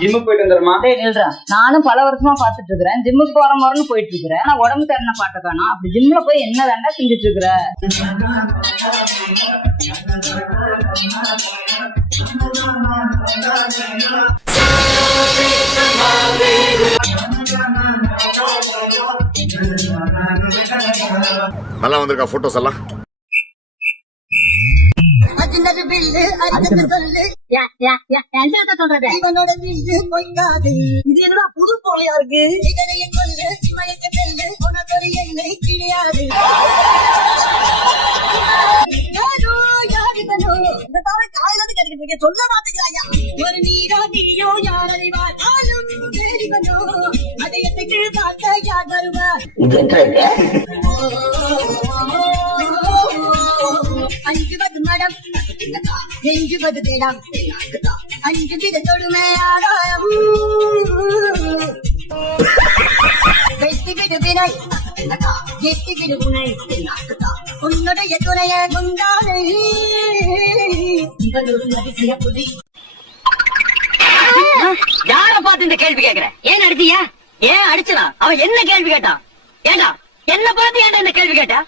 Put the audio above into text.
ஜிம்முக்கு போயிட்டு வந்துடுமா? நானும் பல வருஷமா பாத்துட்டு இருக்கிறேன். ஜிம்முக்கு போற முறைன்னு போயிட்டு இருக்கிறேன். ஆனா உடம்பு தரண பாட்ட காணோம். அப்படி ஜிம்ல போய் என்ன தாண்டா செஞ்சுட்டு இருக்கிற? நல்லா வந்திருக்கா போட்டோஸ் எல்லாம். புது போலையா இருக்கு. சொல்ல மாட்டேங்கிறாயா ஒரு நீரோ நீயோ யாரை வாழும் அதையத்துக்கு பார்க்க யார் வருவா? அஞ்சுவது மடம் எஞ்சுவது தேடம் அஞ்சு வித தொடுமை ஆதாயம் வெற்றி விடு வினை எட்டி விடு உனை உன்னுடைய துணைய கொண்டானை இவன் ஒரு அதிசய புலி. யார பார்த்து இந்த கேள்வி கேக்குற? ஏன் அடிச்சியா? ஏன் அடிச்சனா? அவன் என்ன கேள்வி கேட்டான்? ஏண்டா என்ன பார்த்து ஏன்டா இந்த கேள்வி கேட்டா?